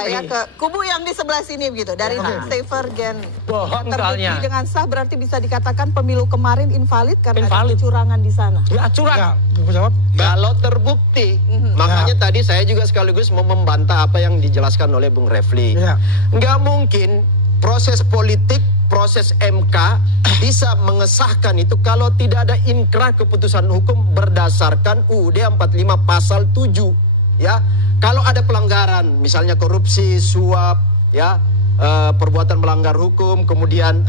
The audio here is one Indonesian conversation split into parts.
Saya ke kubu yang di sebelah sini begitu, dari Safer Gen. Bohong Terbukti soalnya. dengan sah berarti bisa dikatakan pemilu kemarin invalid karena ada kecurangan di sana. Ya curang. Ya, kalau terbukti, makanya tadi saya juga sekaligus mau membantah apa yang dijelaskan oleh Bung Refli. Ya. Nggak mungkin proses politik, proses MK bisa mengesahkan itu kalau tidak ada inkrah keputusan hukum berdasarkan UUD 45 pasal 7. Ya, kalau ada pelanggaran, misalnya korupsi, suap, ya, perbuatan melanggar hukum, kemudian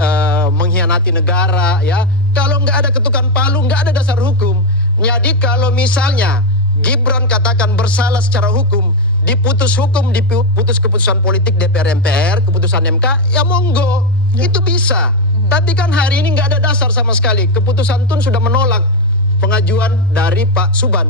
mengkhianati negara, ya, kalau nggak ada ketukan palu, nggak ada dasar hukum. Jadi kalau misalnya Gibran katakan bersalah secara hukum, diputus hukum, diputus keputusan politik DPR MPR, keputusan MK, ya monggo, itu bisa. Tapi kan hari ini nggak ada dasar sama sekali. Keputusan Tun sudah menolak pengajuan dari Pak Suban.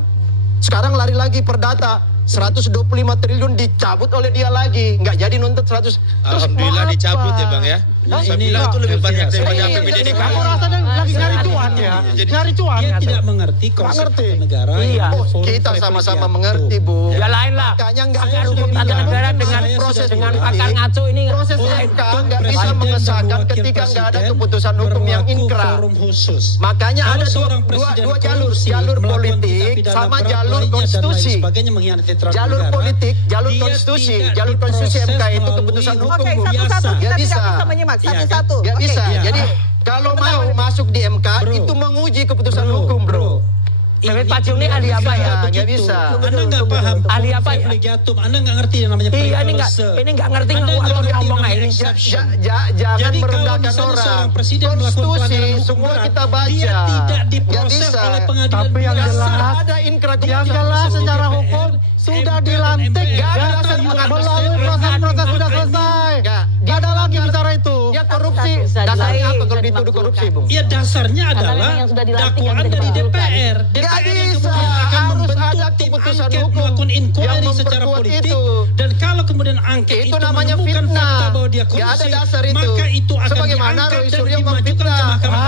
Sekarang lari lagi perdata, 125 triliun dicabut oleh dia lagi, nggak jadi nuntut 100. Alhamdulillah dicabut ya Bang ya. Saya bilang itu lebih banyak daripada APBD DKI. Kamu rasanya lagi nyari cuan ya? Nyari cuan. Dia tidak mengerti konsep negara. Iya. Oh, kita sama-sama mengerti, Bu. Ya lain lah. Makanya nggak Ada ada hukum tata negara dengan proses dengan politik. pakar ngaco ini. Proses MK nggak bisa mengesahkan ketika nggak ada keputusan hukum yang inkrah. Makanya ada dua jalur, jalur politik sama jalur konstitusi. Jalur politik, jalur konstitusi MK itu keputusan hukum. Oke, satu-satu kita Nggak bisa. tidak bisa menyimak. Satu-satu. Nggak Oke. bisa. Jadi kalau mau masuk di MK itu menguji keputusan hukum, bro. Tapi Pak Jung ini ahli apa ya? Nggak bisa. Anda nggak paham. Ahli apa ya? Anda nggak ngerti yang namanya Iya, privilege. ini nggak ngerti Anda ngomong nggak atau ngerti ngomong namanya ini. exception. Jangan Jadi kalau merendahkan misalnya orang. seorang presiden melakukan Konstitusi pelanggaran hukum semua berat, kita baca. dia tidak Nggak diproses bisa. oleh pengadilan Tapi yang biasa. jelas, Ada inkrah yang keputusan jelas tersebut. secara hukum sudah dilantik, Nggak ada dan dasar melalui proses-proses sudah selesai. Nggak. Nggak ada lagi bicara itu. Ya korupsi. Bisa Dasarnya dilakukan, apa kalau bisa dituduh korupsi, Bung? Ya dasarnya adalah memang yang sudah dilantik dakwaan yang dari tidak DPR. Nggak DPR yang bisa. kemudian akan Harus membentuk ada tim keputusan angket, hukum melakukan yang inquiry secara memperkuat politik. itu. Dan kalau kemudian angket Itu itu namanya menemukan fitnah. fakta bahwa dia Nggak ada korupsi, dasar itu. maka itu akan Sebagaimana diangkat Roy dan Suryo dimajukan ke memfitnah. Mahkamah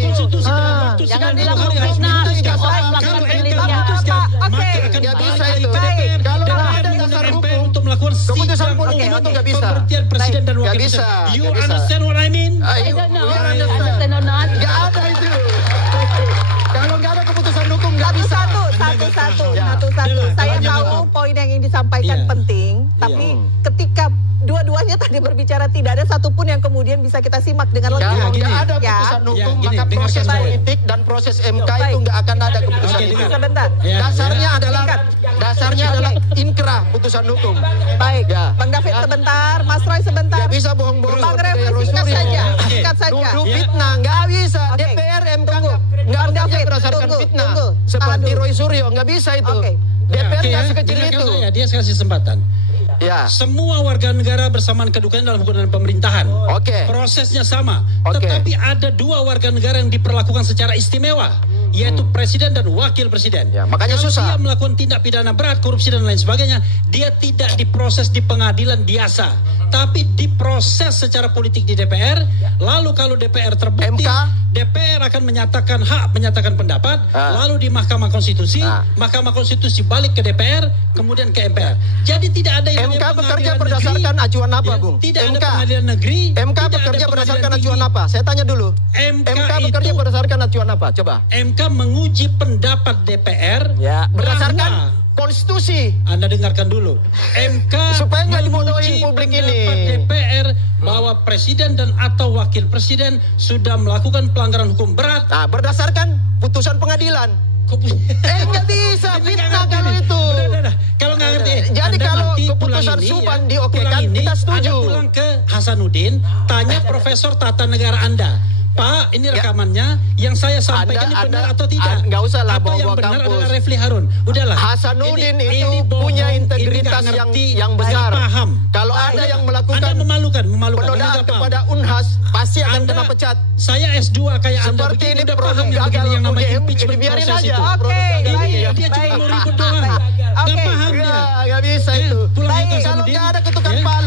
Konstitusi. Mahkamah Ah. Konstitusi Jangan dalam bilang 2 hari akan fitnah. memutuskan. Baik, Kalau lakukan MK penelitian. memutuskan, Oke. maka akan Nggak bisa balik itu. ke DPR. Kalau Dan nggak akan ada menggunakan dasar MPR hukum, untuk melakukan keputusan sidang politik itu nggak bisa. pemberhentian presiden dan Nggak wakil bisa. presiden. You Nggak bisa. understand what I mean? Ayo, Understand or not? nggak ada itu. Kalau nggak ada keputusan hukum nggak bisa. Satu-satu. Ya. Saya Anda tahu ngomong. poin yang ingin disampaikan Iya. penting, tapi ketika dua-duanya tadi berbicara tidak ada satupun yang kemudian bisa kita simak dengan Kalau lebih. nggak ada Ya. keputusan hukum, Ya, gini, maka proses dengarkan politik dan proses MK Baik. itu nggak akan ada keputusan Oke, itu. dengar. Sebentar. Ya, Dasarnya adalah Singkat. adalah inkrah putusan hukum. Baik, Ya. Bang David Ya. sebentar, Mas Roy sebentar. Nggak bisa bohong-bohong. Bang seperti Refli Roy singkat Suryo. saja, Oke. singkat saja. Nuduh fitnah nggak bisa. Oke. DPR MK Tunggu. nggak Bang bekerja David, berdasarkan tunggu. fitnah. Tahan Seperti dulu. Roy Suryo nggak bisa itu. Oke. DPR Oke, nggak ya. sekecil Dengarkan itu. saya, dia kasih kesempatan. Ya. Semua warga negara bersamaan kedudukan dalam hukum dan pemerintahan. Oke. Prosesnya sama. Oke. Tetapi ada 2 warga negara yang diperlakukan secara istimewa, yaitu presiden dan wakil presiden. Ya, makanya Kalau susah. dia melakukan tindak pidana berat, korupsi dan lain sebagainya, dia tidak diproses di pengadilan biasa, tapi diproses secara politik di DPR. Lalu kalau DPR terbukti, MK? DPR akan menyatakan hak menyatakan pendapat, lalu di Mahkamah Konstitusi, Mahkamah Konstitusi balik ke DPR, kemudian ke MPR. Jadi tidak ada yang MK namanya bekerja pengadilan berdasarkan negeri. acuan apa, Ya, Bung? Tidak MK. ada pengadilan negeri. MK tidak ada bekerja pengadilan berdasarkan tinggi. acuan apa? Saya tanya dulu. MK bekerja itu- berdasarkan acuan apa? Coba. MK menguji pendapat DPR. Ya. Berdasarkan bahwa- konstitusi. Anda dengarkan dulu. MK Supaya nggak dibodohin menguji publik pendapat ini. DPR bahwa presiden dan atau wakil presiden sudah melakukan pelanggaran hukum berat. Nah, berdasarkan putusan pengadilan. Nggak bisa fitnah kalau itu. Udah. Kalau nggak ngerti, Jadi Anda kalau nanti keputusan pulang ini, Suban ya, diokekan, pulang ini, kita setuju. Anda pulang ke Hasanuddin, tanya Profesor Tata Negara Anda. Pak, ini rekamannya yang saya sampaikan ini benar atau tidak? Nggak usah lah Atau bawa-bawa yang benar kampus. adalah Refli Harun. Udahlah. Hasanuddin Ini itu bohong, punya ini integritas nggak ngerti, yang nggak besar. paham. Kalau ada yang melakukan Anda memalukan. penodaan Anda nggak paham. kepada Unhas, pasti akan Anda- kena pecat. Saya S2 kayak Anda Seperti begini, ini udah produk paham yang gagal begini yang namanya UGM, impeachment dibiarin proses aja. itu. Oke, Ini baik. dia cuma Baik. mau ribut doang. Oke. Nggak paham dia. Nggak bisa itu. Pulang Baik. ke Kalau Hasanuddin, nggak ada ketukan ya. palu.